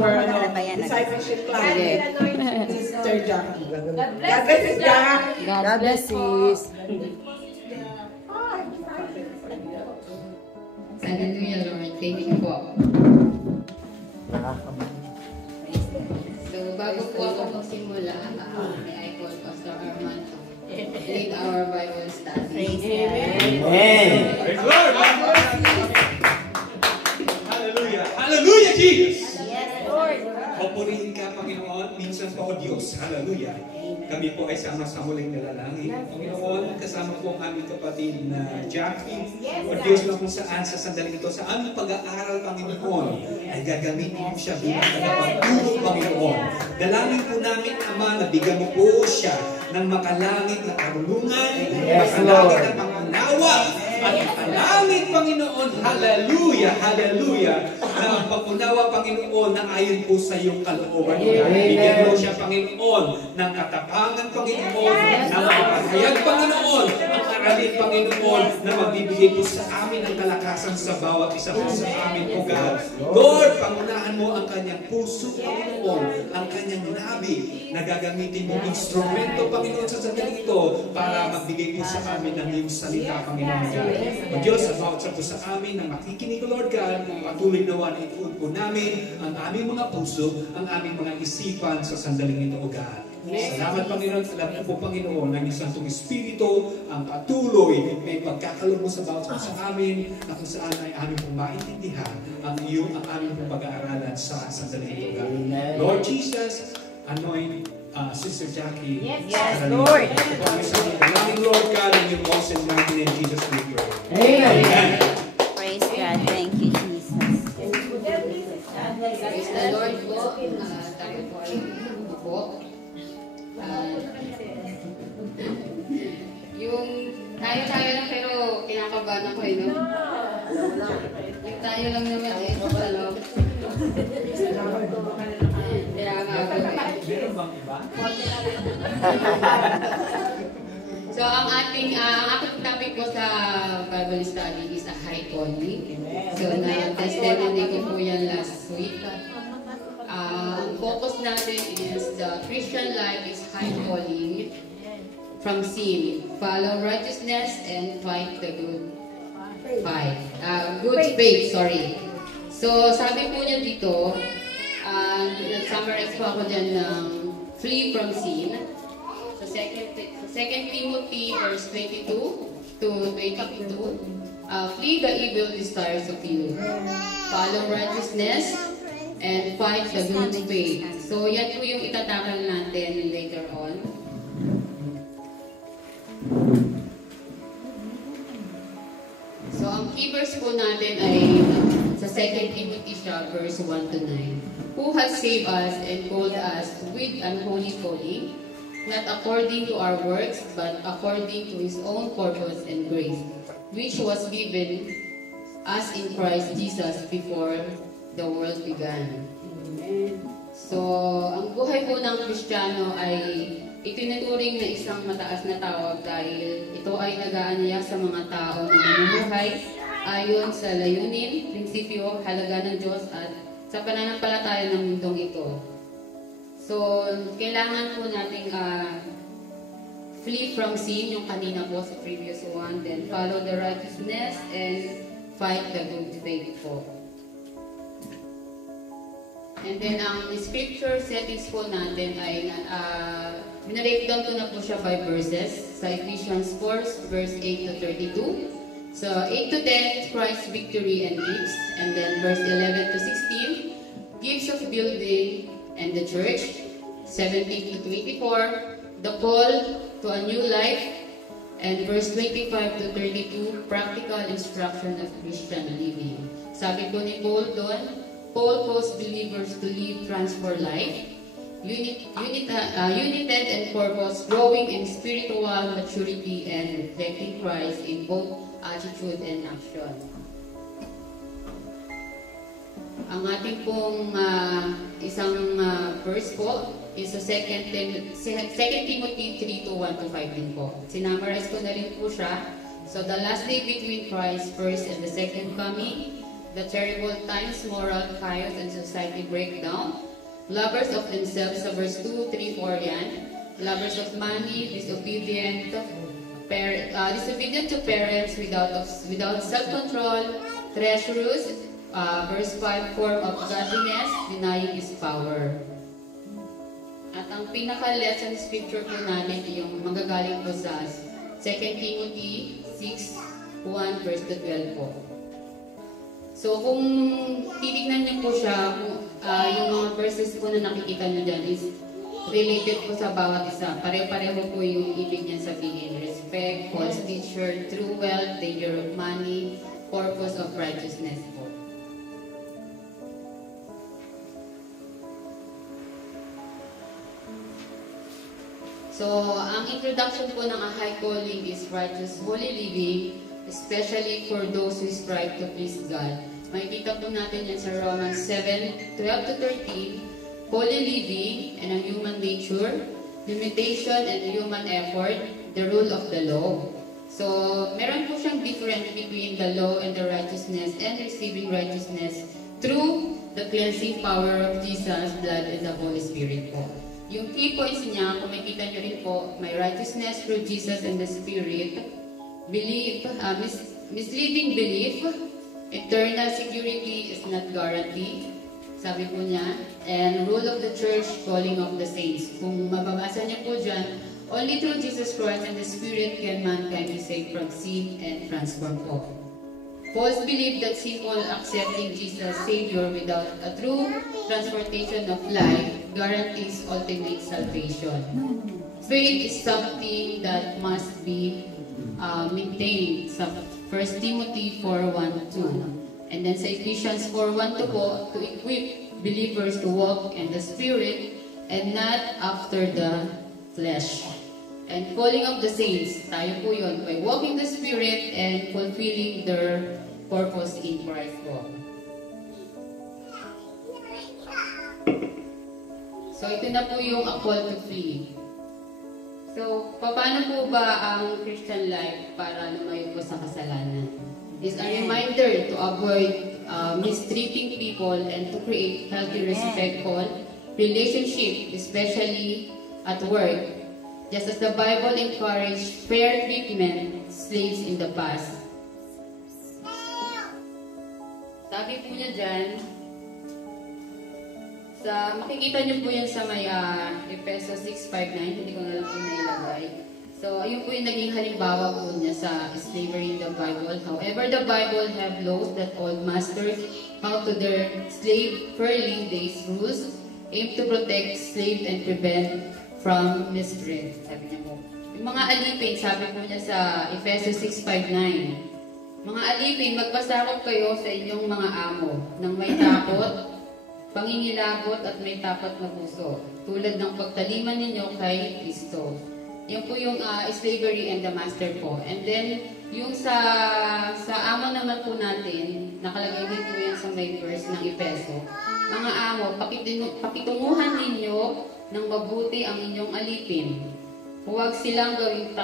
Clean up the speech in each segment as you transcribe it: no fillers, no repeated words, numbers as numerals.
our discipleship class. Sister Jackie. God bless you. God bless sis. Hallelujah, Lord. Thank you po. So, bago po ako magsimula, may I call Pastor Armando to lead our Bible study. Amen. Praise the Lord. Hallelujah. Hallelujah, Jesus. Yes, Lord. Papurihin ka, Panginoon, minsan pa o Diyos. Hallelujah. Kami po ay sama-sama muling nalalangin. Panginoon, kasama po ang aming kapatid na Jackie. O Diyos na kung saan sa sandaling ito, sa aming pag-aaral, Panginoon, ay gagamitin mo siya bilang tagapagtulong, Panginoon. Dalangin po namin, Ama, na bigyan mo po siya ng makalangit na karunungan, makalangit na pangunawa, at makalangit, Panginoon, hallelujah, hallelujah, na ang pangunawa, Panginoon, na ayon po sa iyong kalooban. Bigyan mo siya, Panginoon, ng katapangan, Panginoon, ng maghayag, Panginoon, ang aralin, Panginoon, na magbibigay po sa amin ng kalakasan sa bawat isa po sa amin, O God. Lord, pangunahan mo ang kanyang puso, Panginoon, ang kanyang nabi, na gagamitin mo instrumento, Panginoon, sa sandaling ito, para magbigay po sa amin ng iyong salita, Panginoon God. O Diyos, sa bawat sa po sa amin, na makikinig, Lord God, patuloy nawa na ituon po namin ang aming mga puso, ang aming mga isipan sa sandaling ito, O God. Salamat, Panginoon. Salamat po, Panginoon, ng isang itong Espiritu ang patuloy may pagkakalob mo sa bawat sa amin na kung saan ay aming pong maintindihan ang aming pong pag-aaralan sa sandaling ito, God. Lord Jesus, anoint Sister Jackie. Yes, Lord. Loving Lord God, in your most and mighty name, Jesus, we pray. Amen. Praise God. Thank you, Jesus. Praise the Lord po. Tayo po ay po. Yung tayo na pero kinakabahan ako eh, no? Yung tayo lang naman eh, sa loob. Kaya nga po eh. So ang ating topic po sa Bible study is a high calling. So na-testimony ko po yan last week. Ang focus natin is the Christian life is high calling from sin, follow righteousness, and fight the good fight. Good faith, sorry. So sabi po niya dito, nag-summarize po ako dyan ng flee from sin. Sa 2 Timothy verse 22 to 22, flee the evil desires of you, follow righteousness, and fight the good faith. So yan po yung itatakal natin later on. So ang key verse po natin ay sa 2 Timothy siya, verse 1 to 9. Who has saved us and called us with unholy calling, not according to our works, but according to His own purpose and grace, which was given us in Christ Jesus before the world began. So, ang buhay po ng Kristiyano ay itinuturing na isang mataas na tawag dahil ito ay nag-aanyaya sa mga tao na namumuhay ayon sa layunin, prinsipyo, halaga ng Diyos at sa pananampalataya ng mundong ito. So, kailangan po nating flee from sin, yung kanina po sa previous one, then follow the righteousness and fight the good faith po. And then, ang scripture settings po natin ay binarake-down ko na po siya by verses sa Ephesians 4, verse 8 to 32. So, 8 to 10, Christ's victory and gifts. And then, verse 11 to 16, gifts of building and the church. 17 to 24, the call to a new life. And verse 25 to 32, practical instruction of Christian living. Sabi po ni Paul doon, Paul calls believers to live transformed life, united and purpose, growing in spiritual maturity and reflecting Christ in both attitude and action. Ang ating pong isang verse po is sa 2 Timothy 3 to 1 to 5 din po. Sinamarize ko na rin po siya. So the last day between Christ's first and the second coming, the terrible times, moral chaos, and society breakdown. Lovers of themselves, sa verse 2, 3, 4 yan. Lovers of money, disobedient to parents without self-control, treacherous, verse 5, form of godliness, denying His power. At ang pinaka-lesson scripture po natin yung manggagaling po sa 2 Timothy 6, 1 verse 12 po. So kung titignan niyo po siya, yung mga verses po na nakikita niyo dyan is related po sa bawat isa. Pare-pareho po yung ibig niya sabihin. Respect, false teacher, true wealth, danger of money, purpose of righteousness po. So, ang introduction po ng A High Calling is righteous, holy living, especially for those who strive to please God. Makikita po natin yan sa Romans 7, 12 to 13, holy living and a human nature, limitation and human effort, the rule of the law. So, meron po siyang difference between the law and the righteousness and receiving righteousness through the cleansing power of Jesus' blood and the Holy Spirit po. Yung key points niya, kung makikita nyo rin po, may righteousness through Jesus and the Spirit, belief, misleading belief, eternal security is not guaranteed, sabi po niya, and rule of the church, calling of the saints. Kung mababasa niya po dyan, only through Jesus Christ and the Spirit can mankind be saved from sin and transformed po. False belief that simple accepting Jesus Savior without a true transportation of life guarantees ultimate salvation. Faith is something that must be maintained sa 1 Timothy 4:1-2. And then sa Ephesians 4:1-2 po, to equip believers to walk in the Spirit and not after the flesh. And calling of the saints, tayo po yun, by walking the Spirit and fulfilling their purpose in Christ po. So, ito na po yung a call to flee. So, paano po ba ang Christian life para lumayo po sa kasalanan? It's a reminder to avoid mistreating people and to create healthy, respectful relationship, especially at work. Just as the Bible encouraged fair treatment slaves in the past. Sabi po niya dyan, makikita niyo po yan sa may Efeso 6:5-9, hindi ko na lang po nailagay. So, ayun po yung naging halimbawa po niya sa slavery in the Bible. However, the Bible have laws that all masters how to their slave fairly. These rules aim to protect slave and prevent from mistreat. Sabi niya po. Yung mga alipin, sabi po niya sa Efeso 6:5-9, mga alipin, magpasakop kayo sa inyong mga amo nang may takot, pangingilabot at may tapat na puso, tulad ng pagtaliman ninyo kay Kristo. Yan po yung slavery and the master po. And then, yung sa amo naman po natin, nakalagay din po yan sa may verse ng Efeso. Mga amo, pakitunguhan ninyo ng mabuti ang inyong alipin. Huwag silang gawing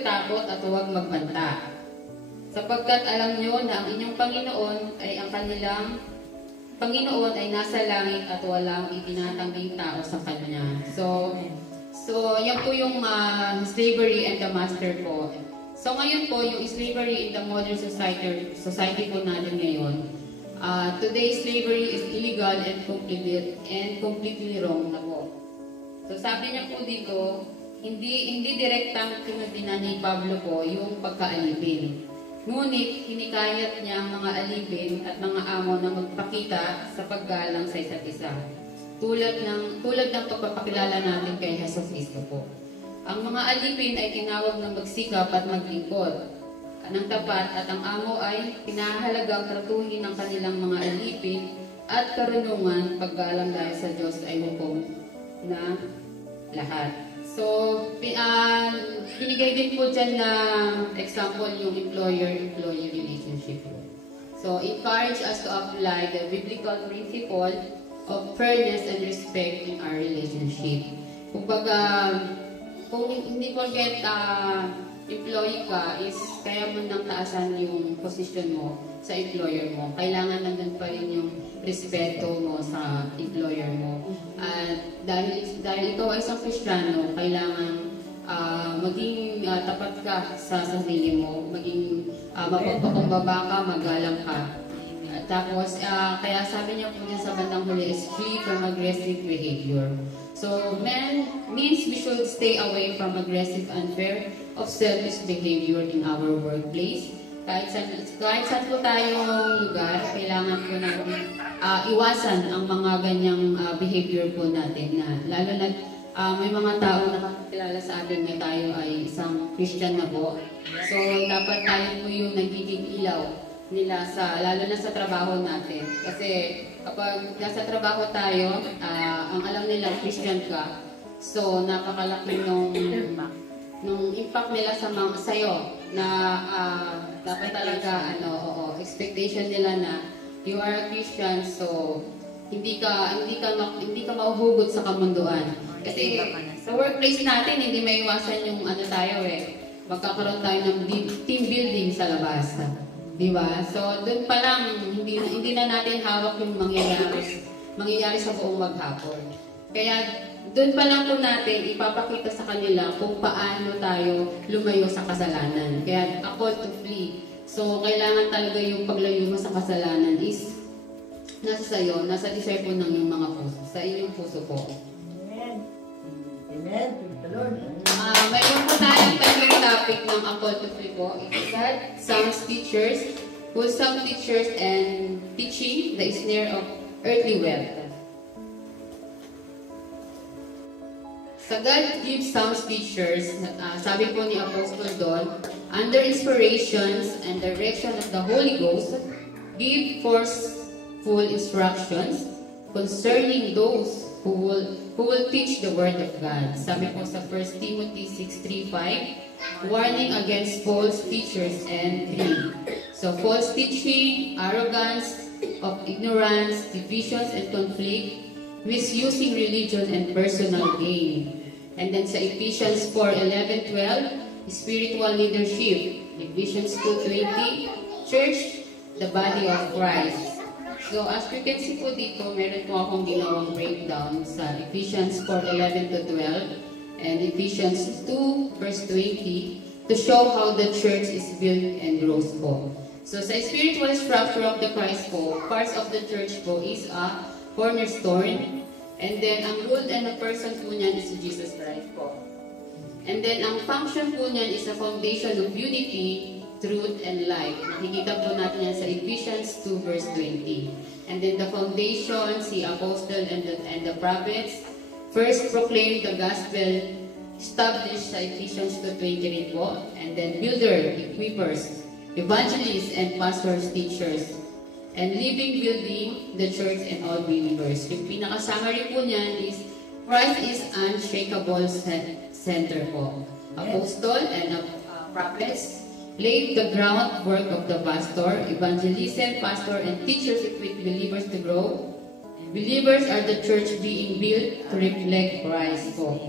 takot at huwag magbanta. Sapagkat alam nyo na ang inyong Panginoon ay nasa langit at walang itinatanging tao sa Kanya. So yan po yung slavery and the master po. So ngayon po, yung slavery in the modern society po natin ngayon, today slavery is illegal and completely wrong na po. So sabi niya po dito, hindi direktang tinudina ni Pablo po yung pagkaalipin. Ngunit, hinikayat niya ang mga alipin at mga amo na magpakita sa paggalang sa isa't isa. Tulad ng pagpapakilala natin kay Jesus Cristo po. Ang mga alipin ay tinawag na magsikap at maglingkod ng tapat at ang amo ay pinahalagang tratuhin ang kanilang mga alipin at karunungan paggalang dahil sa Diyos ay hukom na lahat. So, binigay din po dyan na example yung employer-employee relationship. So, encourage us to apply the biblical principle of fairness and respect in our relationship. Kumbaga, kung hindi porket employee ka is kaya mo nang taasan yung position mo sa employer mo. Kailangan nandun pa rin yung respeto mo sa employer mo. At dahil ikaw ay isang Kristiyano, kailangan maging tapat ka sa sarili mo, maging mapagpakumbaba ka, magalang ka. Tapos, kaya sabi niya po din sa bandang huli is flee from aggressive behavior. So, means we should stay away from aggressive, unfair, of selfish behavior in our workplace. Kahit saan po tayong lugar, kailangan po natin iwasan ang mga ganyang behavior po natin na lalo na may mga tao na nakakilala sa atin na tayo ay isang Christian na po. So, dapat tayo po yung nagiging ilaw nila lalo na sa trabaho natin. Kasi kapag nasa trabaho tayo, ang alam nila Christian ka, so napakalaki nung impact nila sa'yo na dapat talaga expectation nila na you are a Christian, so hindi ka mauhugot sa kamunduan. Kasi sa workplace natin, hindi maiwasan yung magkakaroon tayo ng team building sa labas. Diba? So, doon pa lang, hindi na natin hawak yung mangyayari sa buong maghapon. Kaya, doon pa lang po natin ipapakita sa kanila kung paano tayo lumayo sa kasalanan. Kaya, a call to flee. So, kailangan talaga yung paglayo mo sa kasalanan is nasa sayo, nasa desire po ng yung mga puso, sa inyong puso po. Amen. Amen. Lord. Mayroon po tayong tatlong topic ng A Call to Flee po. God, sounds teachers, wholesome teachers, and teaching the snare of earthly wealth. Sa God gives sound teachers, sabi po ni Apostle Don, under inspirations and direction of the Holy Ghost, give forceful instructions concerning those who will teach the Word of God. Sabi po sa 1 Timothy 6:3-5, warning against false teachers and greed. So false teaching, arrogance, of ignorance, divisions and conflict, misusing religion and personal gain. And then sa Ephesians 4:11-12, spiritual leadership. Ephesians 2:20, church, the body of Christ. So as you can see po dito, meron po akong ginawang breakdown sa Ephesians 4:11-12 and Ephesians 2:20 to show how the church is built and grows po. So sa spiritual structure of the Christ po, parts of the church po is a cornerstone, and then ang rule and the person po niyan is Jesus Christ po. And then ang function po niyan is a foundation of unity, truth, and life. Nakikita po natin yan sa Ephesians 2:20. And then the foundation, si Apostle and the prophets, first proclaim the gospel, established sa Ephesians 2:20 po. And then builder, equippers, evangelists, and pastors, teachers. And living, building the church and all believers. Yung pinaka-summary po niyan is Christ is unshakable center po. Apostle and prophets laid the groundwork of the pastor, evangelism, pastor, and teachers equip believers to grow. Believers are the church being built to reflect Christ po.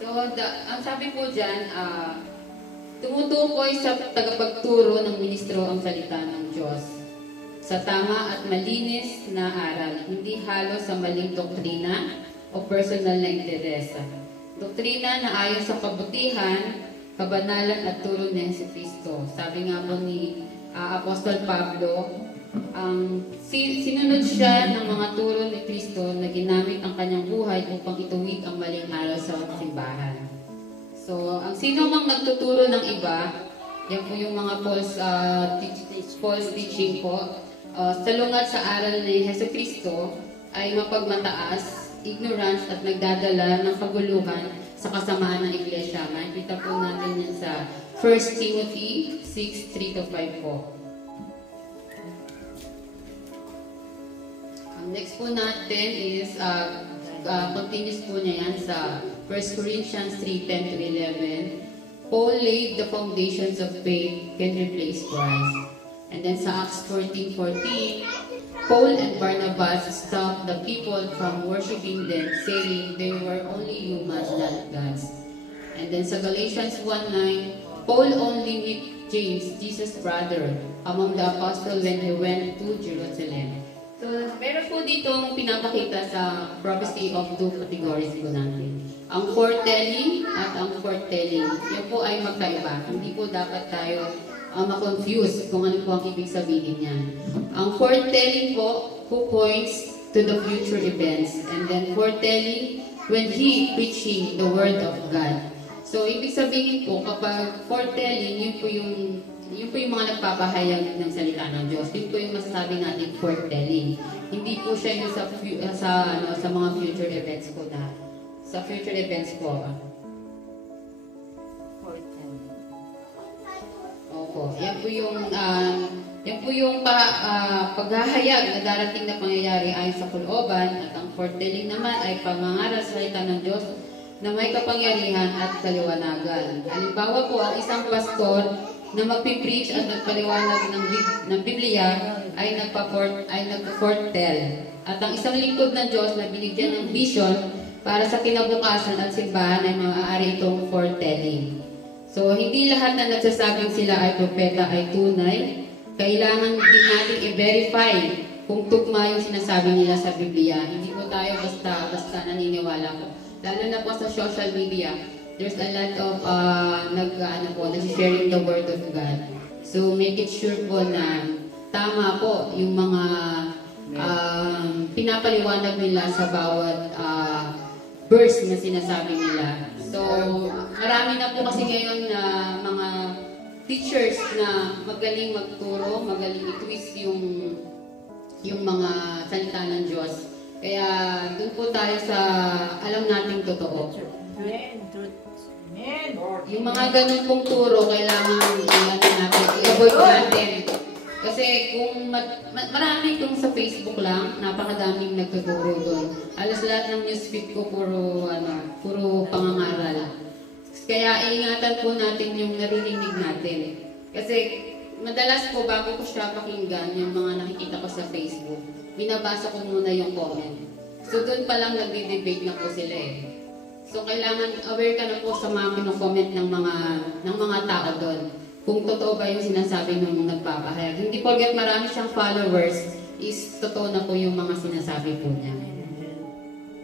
So, ang sabi po dyan, tumutukoy sa tagapagturo ng ministro ang salita ng Diyos sa tama at malinis na aral, hindi halo sa maling doktrina o personal na interes. Doktrina na ayon sa kabutihan, kabanalan at turo ni Jesucristo. Sabi nga po ni Apostol Pablo, sinunod siya ng mga turo ni Kristo na ginamit ang kanyang buhay upang ituwid ang maling aral sa simbahan. So, ang sino mang nagtuturo ng iba, yan po yung mga false teaching po, salungat sa aral ni Jesucristo ay mapagmataas, ignorance at nagdadala ng kaguluhan sa kasamaan ng iglesia. Makikita po natin yan sa 1 Timothy 6:3-5 po. Next po natin is continuous po niya yan sa 1 Corinthians 3:10-11. Paul laid the foundations of faith can replace Christ. And then sa Acts 14:14, Paul and Barnabas stopped the people from worshiping them, saying they were only humans, not gods. And then sa Galatians 1:9, Paul only met James, Jesus' brother, among the apostles when he went to Jerusalem. So, meron po ditong pinapakita sa prophecy of two categories po natin. Ang foretelling at ang foretelling. Yan po ay magkaiba. Hindi po dapat tayo ma-confuse kung ano po ang ibig sabihin niyan. Ang foretelling po, who points to the future events. And then foretelling, when he preaching the word of God. So, ibig sabihin po, kapag foretelling, yun po yung mga nagpapahayag ng salita ng Diyos. Yun po yung masasabi natin foretelling. Hindi po siya yung sa mga future events po na. Sa future events po. Opo. Yan po yung paghahayag na darating na pangyayari ay sa kulooban at ang foretelling naman ay pamangaral sa salita ng Diyos na may kapangyarihan at kaliwanagan. Halimbawa po, ang isang pastor na magpipreach at nagpaliwanag ng Biblia ay nagpa-foretell. At ang isang lingkod ng Diyos na binigyan ng vision para sa kinabukasan at simbahan ay maaari itong foretelling. So, hindi lahat na nagsasabing sila ay propeta ay tunay. Kailangan din natin i-verify kung tugma yung sinasabi nila sa Biblia. Hindi po tayo basta naniniwala po. Lalo na po sa social media, there's a lot of nag-sharing the word of God. So, make it sure po na tama po yung mga pinapaliwanag nila sa bawat verse na sinasabi nila. So, marami na po kasi ngayon na mga teachers na magaling magturo, magaling i-twist yung mga salita ng Diyos. Kaya doon po tayo sa alam nating totoo. Yung mga ganun pong turo, kailangan i-avoid natin. Kasi kung marami kung sa Facebook lang, napakadaming nagtuturo doon. Alas lahat ng newsfeed ko puro pangangaral. Kaya ingatan po natin yung naririnig natin. Kasi madalas po bago ko siya pakinggan yung mga nakikita ko sa Facebook, binabasa ko muna yung comment. So doon pa lang nagde-debate na po sila eh. So kailangan aware ka na po sa mga comment ng mga tao doon. Kung totoo ba yung sinasabi ng nagpapahayag. Hindi porket marami siyang followers, is totoo na po yung mga sinasabi po niya.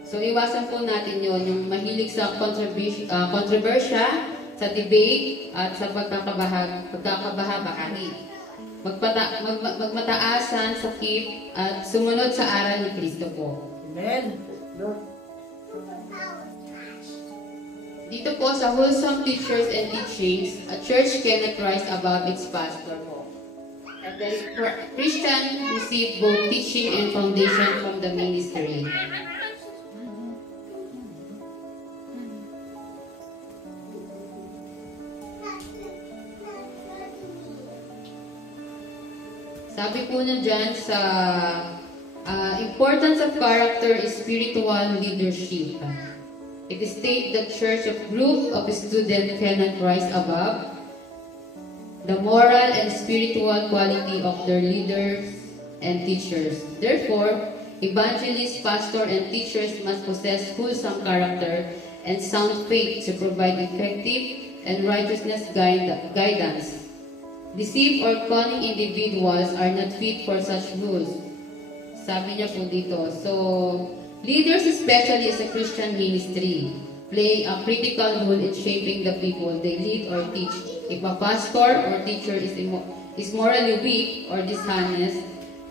So iwasan po natin yon, yung mahilig sa kontrobersya, sa debate, at sa pagkakabaha-bahagi. Magmataasan, sakit, at sumunod sa aral ni Kristo po. Amen. Dito po sa wholesome teachers and teachings, a church cannot rise above its pastor po. And then Christian receive both teaching and foundation from the ministry. Sabi po na dyan sa importance of character is spiritual leadership. It is stated that church of group of students cannot rise above the moral and spiritual quality of their leaders and teachers. Therefore, evangelists, pastors, and teachers must possess wholesome character and sound faith to provide effective and righteousness guidance. Deceived or cunning individuals are not fit for such rules. Sabi niya po dito. So, leaders, especially as a Christian ministry, play a critical role in shaping the people they lead or teach. If a pastor or teacher is morally weak or dishonest,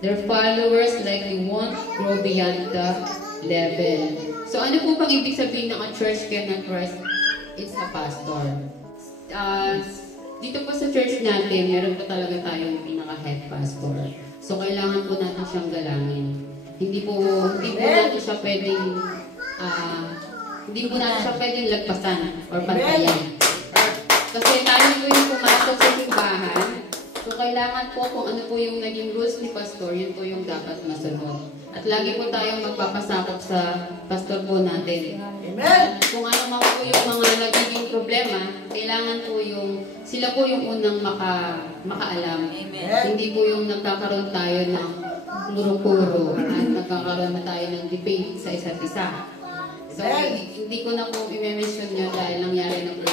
their followers likely won't grow beyond the level. So, ano po bang ibig sabihin ng a church cannot rise? It's a pastor. Dito po sa church natin, meron po talaga tayong pinaka-head pastor. So, kailangan po natin siyang galangin. Hindi po natin siya pwedeng lagpasan or pantayan. Kasi tayo po yung pumasok sa simbahan. So, kailangan po kung ano po yung naging rules ni pastor, yun po yung dapat masunod. At lagi po tayong magpapasakop sa pastor po natin. Amen. Kung ano man po yung mga nagiging problema, kailangan po sila po yung unang makaalam. Amen. Hindi po yung nagkakaroon tayo ng muro-puro at nagkakaroon na tayo ng debate sa isa't isa. So, hindi ko na po i-mention yun dahil nangyari na po.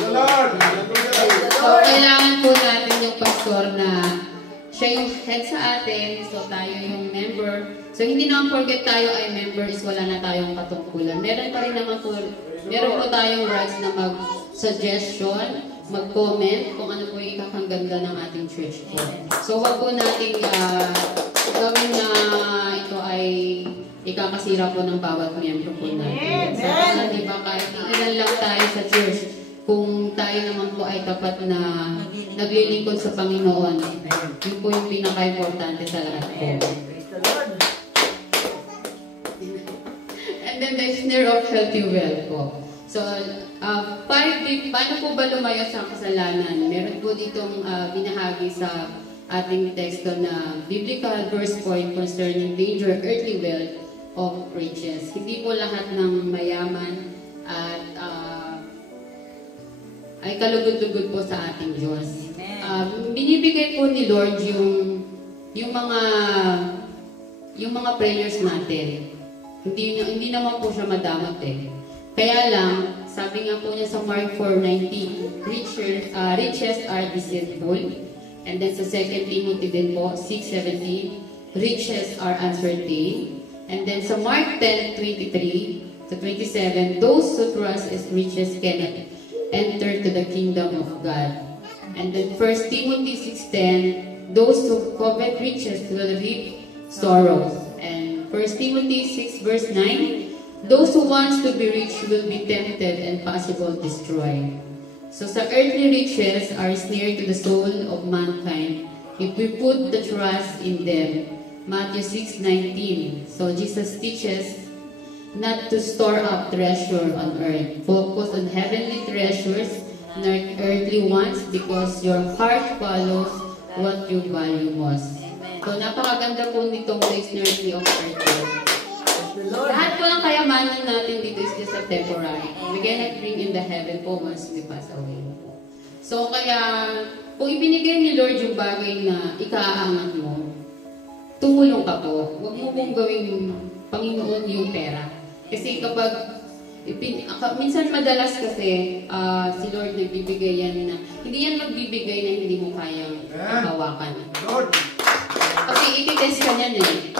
So, kailangan po natin yung pastor na siya yung head sa atin, so tayo yung member. So, hindi naman porket tayo ay member is wala na tayong katungkulan. Meron pa rin naman po, meron po tayong rights na mag-suggestion, mag-comment kung ano po yung ikakangganda ng ating church po. So, wag po nating gawin na ito ay ikakasira po ng bawat miyembro po natin. So, di ba, kahit ilan lang tayo sa church, kung tayo naman po ay tapat na naglilingkod sa Panginoon, yun po yung pinaka-importante sa lahat po. And then the snare of healthy wealth po. So, paano po ba lumayo sa kasalanan? Meron po ditong binahagi sa ating teksto na biblical verse point concerning danger of earthly wealth of riches. Hindi po lahat ng mayaman at ay kalugod-lugod po sa ating Diyos. Binibigay po ni Lord yung mga prayers natin. Hindi naman po siya madamot eh. Kaya lang, sabi nga po niya sa Mark 4:19, riches are deceitful. And then sa 2 Timothy din po, 6:17, riches are uncertain. And then sa Mark 10:23 to 27, those who trust as riches cannot enter to the kingdom of God. And then 1 Timothy 6:10, those who covet riches will reap sorrows. And 1 Timothy 6:9, those who want to be rich will be tempted and possible destroyed. So sa earthly riches are snare to the soul of mankind if we put the trust in them. Matthew 6:19. So Jesus teaches not to store up treasure on earth. Focus on heavenly treasures, not earthly ones, because your heart follows what you value most. So napakaganda po nitong snare of earth. Lahat po ng kayamanan natin dito is just a temporary. We cannot bring in the heaven po once we pass away. So kaya, kung ibinigay ni Lord yung bagay na ikaaangat mo, tumulong ka po. Huwag mo pong gawing Panginoon yung pera. Kasi kapag, minsan madalas kasi, si Lord nagbibigay yan na, hindi yan magbibigay na hindi mo kayang hawakan. Kasi ititest ka niyan eh.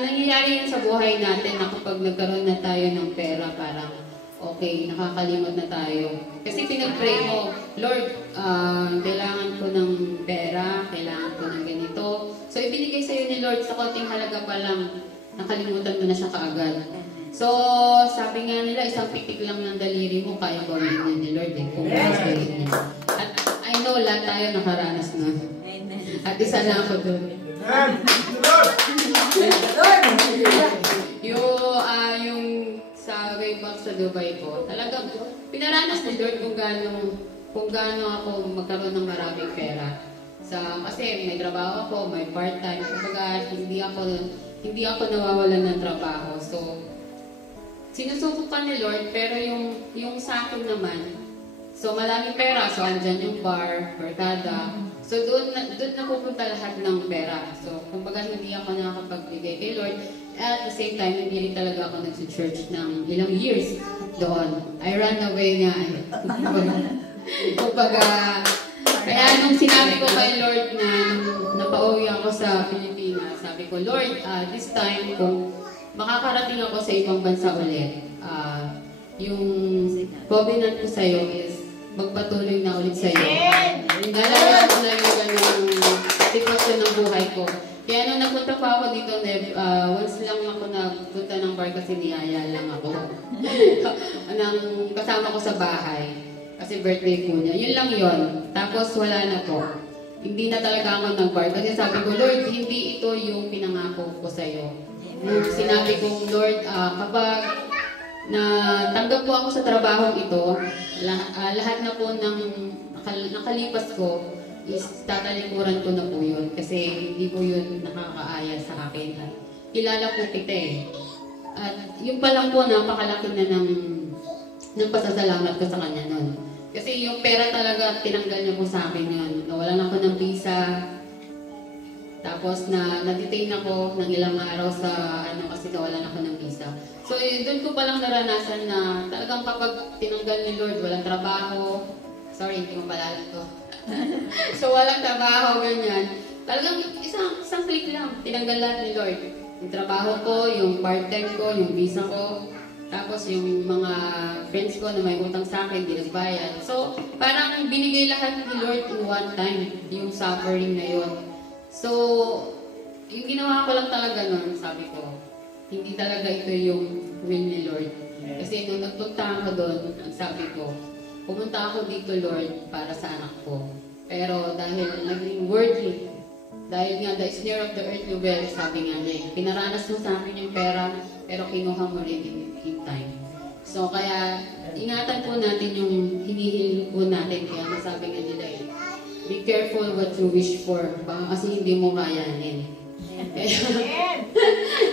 Nangyayari yan sa buhay natin na kapag nagkaroon na tayo ng pera, parang okay, nakakalimot na tayo. Kasi pinag-pray mo, Lord, kailangan ko ng pera, kailangan ko ng ganito. So ibinigay sa'yo ni Lord sa konting halaga pa lang, nakalimutan mo na siya kaagad. So sabi nga nila, isang pitik lang ng daliri mo, kaya gawin ni Lord eh, kung gawin niya. At I know, lahat tayo nakaranas na. At isa lang ako doon. Yung sa way back sa Dubai po, talagang pinaranas ni Lord kung gaano ako magkaroon ng maraming pera. Kasi may trabaho ako, may part-time, kumbaga hindi ako nawawalan ng trabaho. So, sinusubukan ni Lord, pero yung sa akin naman, so maraming pera, so andyan yung bar, barkada. So doon napupunta lahat ng pera. So kumbaga hindi ako nakakapagbigay kay Lord. At the same time, hindi rin talaga ako nag-church ng ilang years doon. I ran away nga. Kumbaga, kaya nung sinabi ko kay Lord na napauwi ako sa Pilipinas, sabi ko, Lord, this time kung makakarating ako sa ibang bansa ulit, yung covenant ko sa'yo is magpatuloy na ulit sa'yo. Nalala ko na yung ganung sitwasyon ng buhay ko. Kaya nung nagpunta pa ako dito, once lang ako nagpunta ng bar kasi niyaya lang ako. Kasama ko sa bahay. Kasi birthday ko niya. Yun lang yun. Tapos wala na po. Hindi na talaga ako nag-bar. Kasi sabi ko, Lord, hindi ito yung pinangako ko sa'yo. Sinabi kong, Lord, kapag tanggap po ako sa trabahong ito, lahat na po ng nakalipas ko is tatalikuran ko na po yun. Kasi hindi po yun nakakaaya sa akin. At kilala po kita eh. At yung pa lang po, napakalaki na ng pasasalamat ko sa kanya nun. Kasi yung pera talaga, tinanggal niya po sa akin yun. Nawalan ako ng visa. Tapos Tapos na-detain ako ng ilang araw sa kasi nawalan ako ng visa. So doon ko palang naranasan na talagang kapag tinanggal ni Lord, walang trabaho. Sorry, hindi ko pala to. So walang trabaho, ganyan. Talagang isang click lang, tinanggal lahat ni Lord. Yung trabaho ko, yung part-time ko, yung visa ko. Tapos yung mga friends ko na may utang sa akin, di nagbayad. So, parang binigay lahat ni Lord in one time, yung suffering na yun. So, yung ginawa ko lang talaga nun, sabi ko, hindi talaga ito yung will ni Lord. Kasi nung nagpunta ako doon, sabi ko, pumunta ako dito, Lord, para sa anak ko. Pero dahil naging worldly, dahil nga the snare of the earthly well, sabi nga niya, pinaranas mo sa akin yung pera, pero kinuha mo rin in time. So kaya, ingatan po natin yung hinihil po natin. Kaya nasabi nga nila be careful what you wish for. Baka kasi hindi mo kayanin.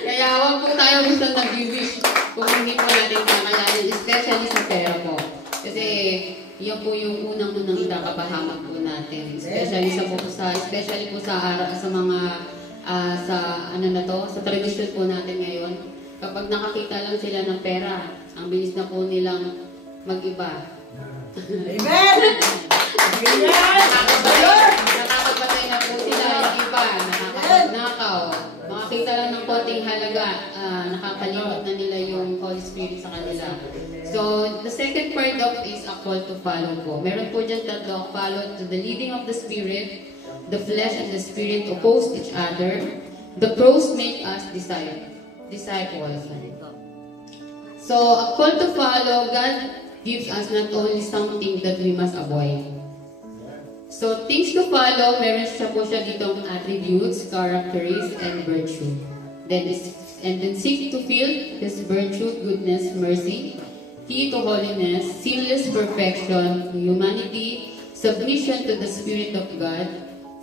Kaya huwag po tayo gusto nag-wish kung hindi po natin kakayanin, especially sa pera po. Kasi yan po yung unang-unang ikakapahamak po natin. Especially po sa mga sa tradisyon po natin ngayon. Kapag nakakita lang sila ng pera, ang bilis na po nilang mag-iba. Amen! Nakakapatay na po sila, yung iba, nakakapagnakaw. Makakita lang ng konting halaga, nakakalimot na nila yung Holy Spirit sa kanila. So, the second part of is a call to follow po. Meron po dyan tatlo, follow to the leading of the Spirit, the flesh and the Spirit oppose each other, the pros make us disciples. So, a call to follow, God gives us not only something that we must avoid. So, things to follow, meron po siya ditong attributes, characteristics, and virtue. Then seek to feel His virtue, goodness, mercy, key to holiness, sinless perfection, humanity, submission to the Spirit of God.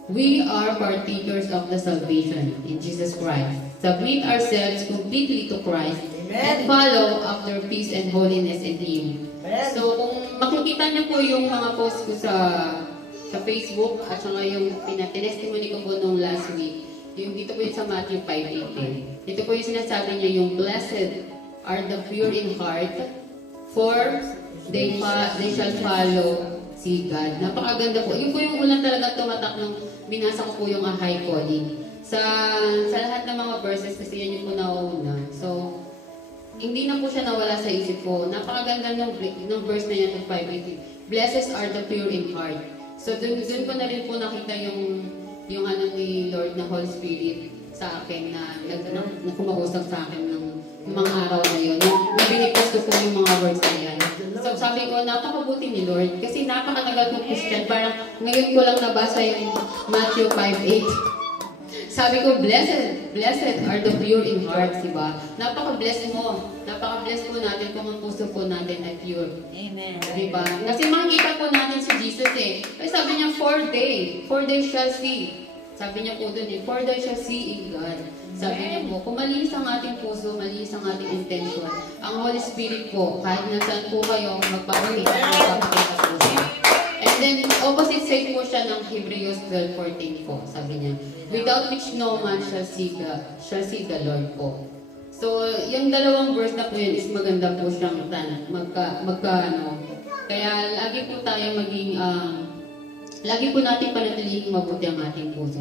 We are partakers of the salvation in Jesus Christ. Submit ourselves completely to Christ. And follow after peace and holiness in Him. So, kung makikita niyo po yung mga post ko sa Facebook at saka yung tinetestimony ko po nung last week, yung dito po yung sa Matthew 5:18. Dito po yung sinasabi niya yung blessed are the pure in heart, for they shall follow si God. Napakaganda po. Yun po yung ulan talaga tumatak nung binasa ko po yung high calling. Sa lahat ng mga verses, kasi yan yung po nauna. So, hindi na po siya nawala sa isip ko. Napakaganda ng verse na yan ng 5:18. Blessed are the pure in heart. So, dun ko na rin po nakita yung ni Lord na Holy Spirit sa akin na kumausap sa akin ng mga araw na yun. Nabinipas ko po yung mga words na yan. So, sabi ko, napakabuti ni Lord. Kasi napakatagal kong Christian. Parang ngayon ko lang nabasa yung Matthew 5:8. Sabi ko, blessed are the pure in heart, diba? Napaka-bless mo. Napaka-bless po natin kung ang puso po natin ay pure. Amen. Diba? Kasi makikita po natin si Jesus eh. Ay sabi niya, for they shall see. Sabi niya po dun eh, for they shall see in God. Sabi niya po, kung malinis ang ating puso, malinis ang ating intention, ang Holy Spirit po, kahit nasaan po kayo, magpapakita po siya. And then, opposite side po siya ng Hebrews 12:14 po, sabi niya, without which no man shall see the Lord po. So, yung dalawang verse na po yun is maganda po siyang kaya lagi po tayo maging, lagi po natin panatilihin mabuti ang ating puso.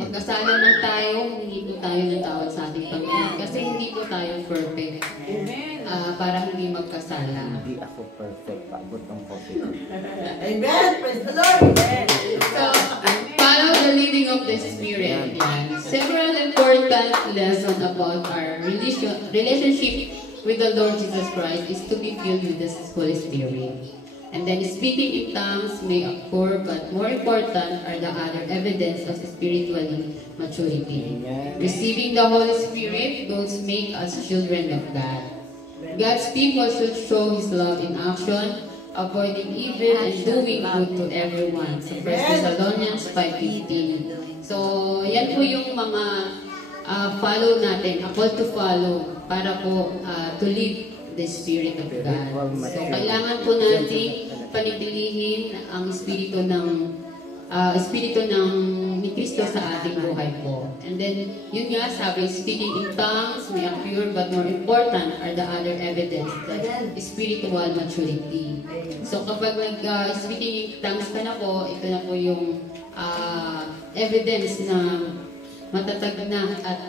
Magkasala lang tayo, hindi po tayo ng tawad sa ating Panginoon. Kasi hindi po tayo perfect. Para hindi magkasala. Hindi ako perfect. Paabot ng coffee. Amen! Praise the Lord! Amen! So, follow the leading of the Spirit. Yan. Several important lessons about our relationship with the Lord Jesus Christ is to be filled with the Holy Spirit. And then speaking in tongues may occur, but more important are the other evidence of spiritual maturity. Receiving the Holy Spirit, those make us children of God. God's people should show His love in action, avoiding evil and doing good to everyone. So 1 Thessalonians 5:15. So, yan po yung mga follow natin, a call to follow, para po to live the Spirit of God. So, kailangan po natin panitilihin ang Espiritu ng ni Kristo sa ating buhay po. And then, yun nga, sabi, speaking in tongues may appear, but more important are the other evidence, the spiritual maturity. So, kapag speaking in tongues ka na po, ito na po yung evidence na matatag na at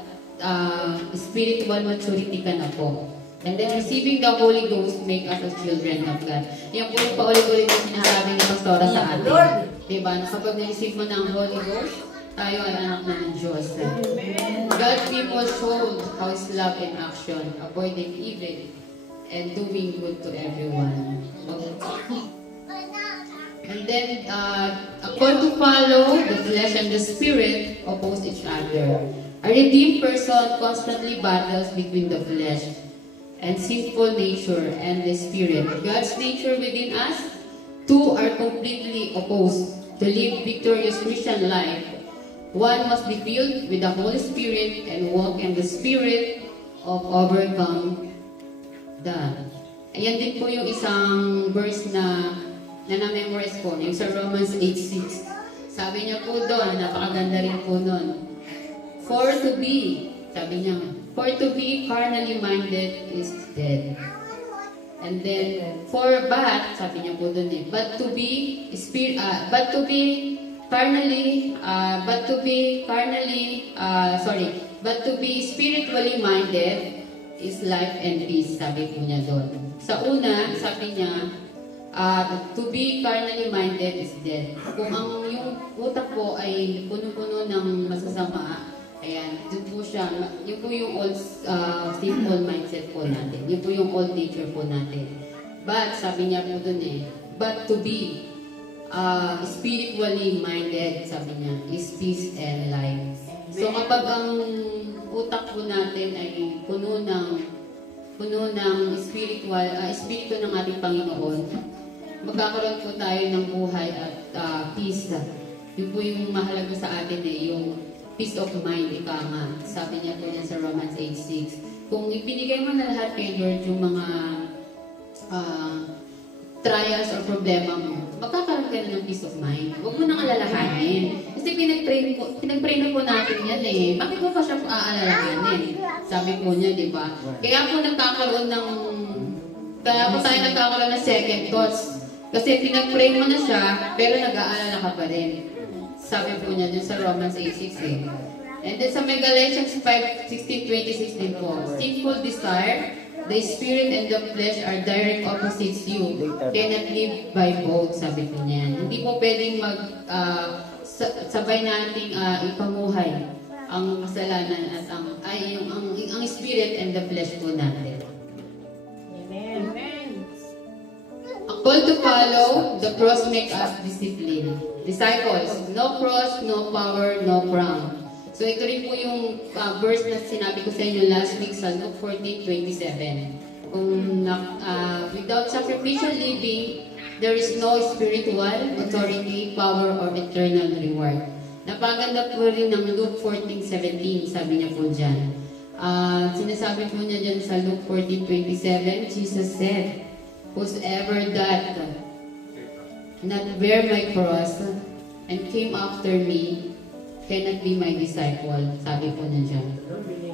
spiritual maturity ka na po. And then receiving the Holy Ghost make us as children of God. Yan po yung paulit-ulit na sinasabi ni Pastora sa atin. Diba? Na kapag na-receive mo ng Holy Ghost, tayo ay anak na ng Diyos. God's people showed how His love in action, avoiding evil and doing good to everyone. And then, a call to follow, the flesh and the spirit oppose each other. A redeemed person constantly battles between the flesh and sinful nature and the spirit. God's nature within us, two are completely opposed. To live victorious Christian life, one must be filled with the Holy Spirit and walk in the spirit of overcome the. Ayan din po yung isang verse na na-memorize ko, yung sa Romans 8:6. Sabi niya po doon, napakaganda rin po doon. For to be carnally minded is dead. And then, sabi niya po doon but to be spiritually minded is life and peace, sabi po niya doon. Sa una, sabi niya, to be carnally minded is dead. Kung ang yung utak po ay puno-puno ng masasama, ayan, yun po siya, yun po yung old sinful mindset po natin. Yun po yung old nature po natin. But, sabi niya po dun but to be spiritually minded, sabi niya, is peace and life. So, kapag ang utak po natin ay puno ng espiritu ng ating Panginoon, magkakaroon po tayo ng buhay at peace. Yun po yung mahalaga sa atin yung peace of mind, ika nga. Sabi niya po yan sa Romans 8:6. Kung ibinigay mo na lahat kay Lord yung mga trials or problema mo, magkakaroon ka na ng peace of mind. Huwag mo nang alalahanin. Kasi pinag-pray na po natin yan Bakit mo pa siya aalalahanin? Sabi po niya, di ba? Kaya po tayo nagkakaroon ng second thoughts. Kasi pinag-pray mo na siya, pero nag-aalala ka pa rin. Sabi po niya dun sa Romans 8:6 And then sa Galatians 5:16-26 din po. Sinful desire, the spirit and the flesh are direct opposites you. Cannot live by both, sabi po niya. Hindi po pwedeng sabay nating ipamuhay ang kasalanan at ang spirit and the flesh po natin. Amen. A call to follow, the cross make us discipline. Disciples, no cross, no power, no crown. So ito rin po yung verse na sinabi ko sa inyo last week sa Luke 14:27. Without sacrificial living, there is no spiritual authority, power, or eternal reward. Napaganda po rin ng Luke 14:17, sabi niya po dyan. Sinasabi po niya dyan sa Luke 14:27, Jesus said, whosoever that not bear my cross and came after me cannot be my disciple. Sabi po niya dyan.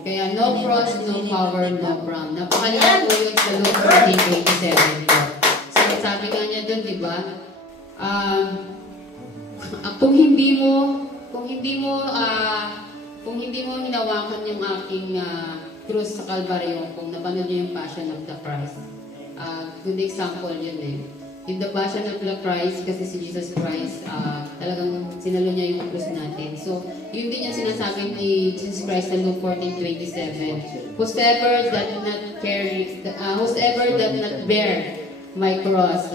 Kaya no cross, no power, no crown. Napakalala po yun sa Luke 14:27 po. So sabi nga niya dun, di ba? Kung hindi mo hinawakan yung aking krus sa Kalbaryo, kung napanood niyo yung Passion of the Christ, good example yun In the Passion of the Christ, kasi si Jesus Christ, talagang sinalo niya yung krus natin. So, yun din yung sinasabi ni Jesus Christ sa Luke 14:27. Whosoever that not bear my cross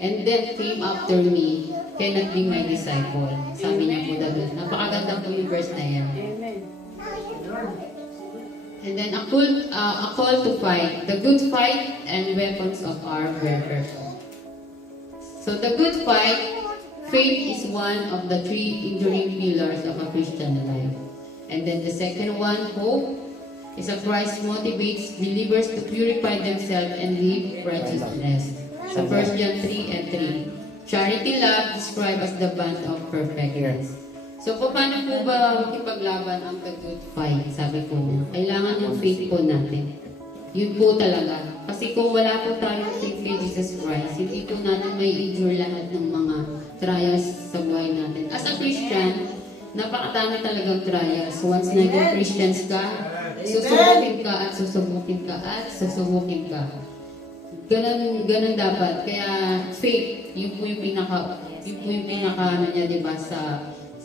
and then came after me cannot be my disciple. Sabi niya po doon. Napakaganda po yung verse na yan. And then a call to fight. The good fight and weapons of our warfare. So the good fight, faith is one of the three enduring pillars of a Christian life. And then the second one, hope, is a Christ motivates believers to purify themselves and live righteousness. So 1 John 3:3. Charity love described as the bond of perfectness. So, paano po ba makipaglaban ang the good fight? Sabi ko, kailangan yung faith po natin. Yun po talaga. Kasi kung wala po tayong faith kay Jesus Christ, hindi po natin may endure lahat ng mga trials sa buhay natin. As a Christian, napakadami talagang trials. Once naging Christians ka, susubukin ka at susubukin ka at susubukin ka. Ganun dapat. Kaya faith, yun po yung pinaka ano niya, diba,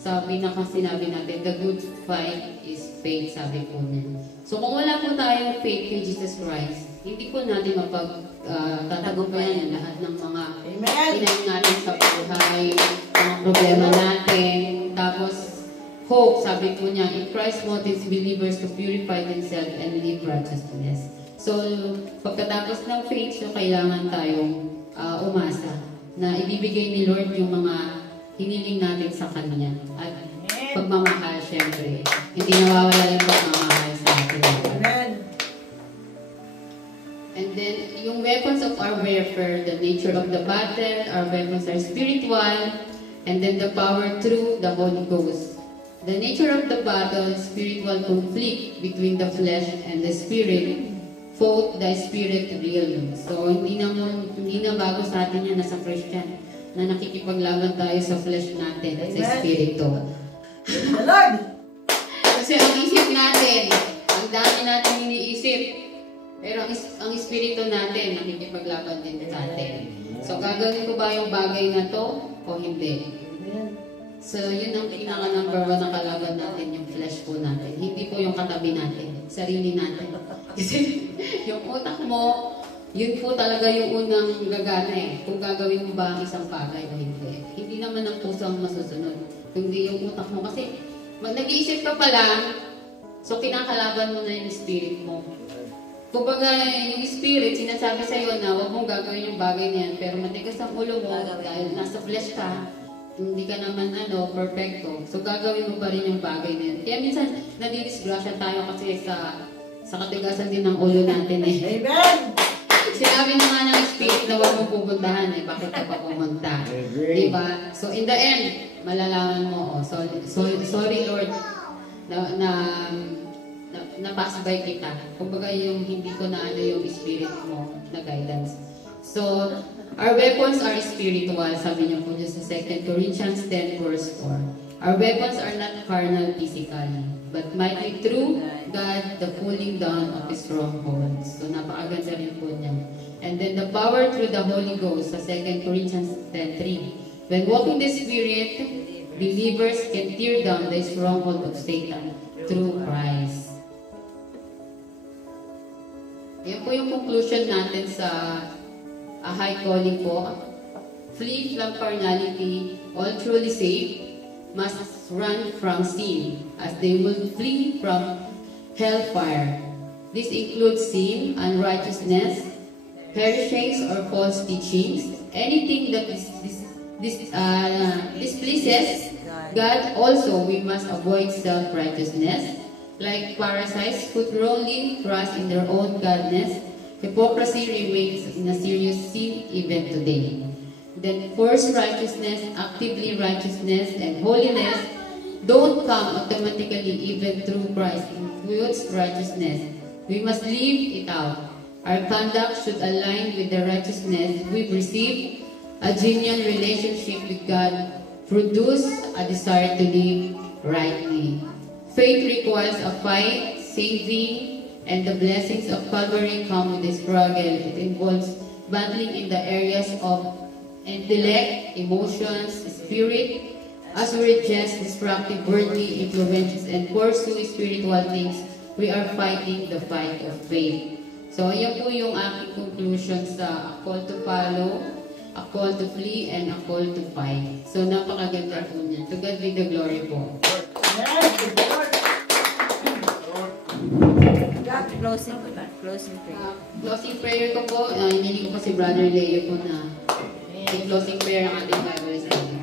sa pinaka sinabi natin, the good fight is faith, sabi po niya. So kung wala po tayong faith kay Jesus Christ, hindi po natin mapagtatagumpayan lahat ng mga tinayin natin sa buhay, mga problema natin. Tapos, hope, sabi po niya, in Christ motives believers to purify themselves and live righteousness. So, pagkatapos ng faith, so kailangan tayong umasa na ibibigay ni Lord yung mga hiniling natin sa Kanya. At pagmamahal, syempre. Hindi nawawala yung pagmamahal sa atin. Amen. And then, yung weapons of our warfare, the nature of the battle, our weapons are spiritual, and then the power through the Holy Ghost. The nature of the battle, spiritual conflict between the flesh and the spirit, fought the spirit realm. So, hindi na bago sa atin yan nasa Christian, na nakikipaglaban tayo sa flesh natin at sa spirito. The Lord! Kasi ang isip natin, ang dami natin iniisip, pero ang espiritu natin, nakikipaglaban din sa atin. So, gagawin ko ba yung bagay na to o hindi? So, yun ang pinaka number 1 na kalaban natin, yung flesh po natin. Hindi po yung katabi natin, sarili natin. Kasi yung utak mo, yun po talaga yung unang gagana eh. Kung gagawin mo ba ang isang bagay o hindi. Hindi naman ang puso ang masusunod. Kundi yung utak mo. Kasi nag-iisip ka pa lang, so kinakalaban mo na yung spirit mo. Kumbaga, yung spirit, sinasabi sa'yo na huwag mong gagawin yung bagay na yan, pero matigas ang ulo mo dahil nasa flesh ka, hindi ka naman perfecto. So gagawin mo pa rin yung bagay na yan. Kaya minsan, nadidisgrasya tayo kasi sa katigasan din ng ulo natin eh. Amen! Sinabi na nga ng spirit na huwag mong pupuntahan eh, bakit ka pa pumunta? Diba? So in the end, malalaman mo, sorry Lord, na pass by kita. Kumbaga yung hindi ko na yung spirit mo na guidance. So, our weapons are spiritual, sabi niyo po sa 2 Corinthians 10 verse 4. Our weapons are not carnal physically, but mighty through God, the pulling down of His strongholds. So, napakaganda rin po niya. And then the power through the Holy Ghost sa 2 Corinthians 10:3. When walking the Spirit, believers can tear down the stronghold of Satan through Christ. Yan po yung conclusion natin sa high calling po. Flee from carnality, all truly saved must run from sin, as they will flee from hellfire. This includes sin, unrighteousness, heresies or false teachings, anything that displeases God. Also, we must avoid self-righteousness, like parasites who wrongly trust in their own godness. Hypocrisy remains in a serious sin even today. Then forced righteousness, actively righteousness, and holiness don't come automatically even through Christ includes righteousness. We must live it out. Our conduct should align with the righteousness we've received. A genuine relationship with God produce a desire to live rightly. Faith requires a fight, saving, and the blessings of Calvary come with a struggle. It involves battling in the areas of intellect, emotions, spirit, as we reject destructive worldly influences and pursue spiritual things. We are fighting the fight of faith. So, yan po yung aking conclusion sa a call to follow, a call to flee, and a call to fight. So, napakaganda po niya. To God be the glory po. Closing prayer. Closing prayer ko po, hindi ko po si Brother Leo po na closing prayer ang ating Bible study.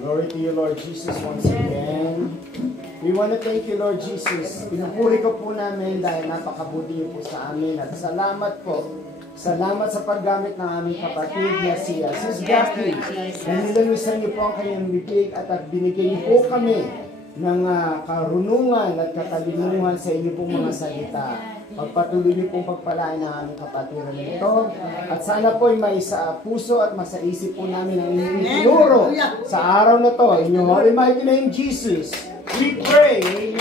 Glory to you, Lord Jesus, once again. We want to thank you, Lord Jesus. Pinupuri ko po namin dahil napakabuti niyo po sa amin. At salamat po Salamat sa paggamit ng aming kapatid na si Sis Jackie. Na nilalusan niyo po ang kanyang bibig at binigay niyo po kami ng karunungan at katalunungan sa inyo pong mga salita. Pagpatuloy niyo pong pagpalain ng aming kapatiran nito. At sana po ay may sa puso at masaisip po namin ang inyong itinuro sa araw na to. In your holy mighty name, Jesus, we pray. Amen.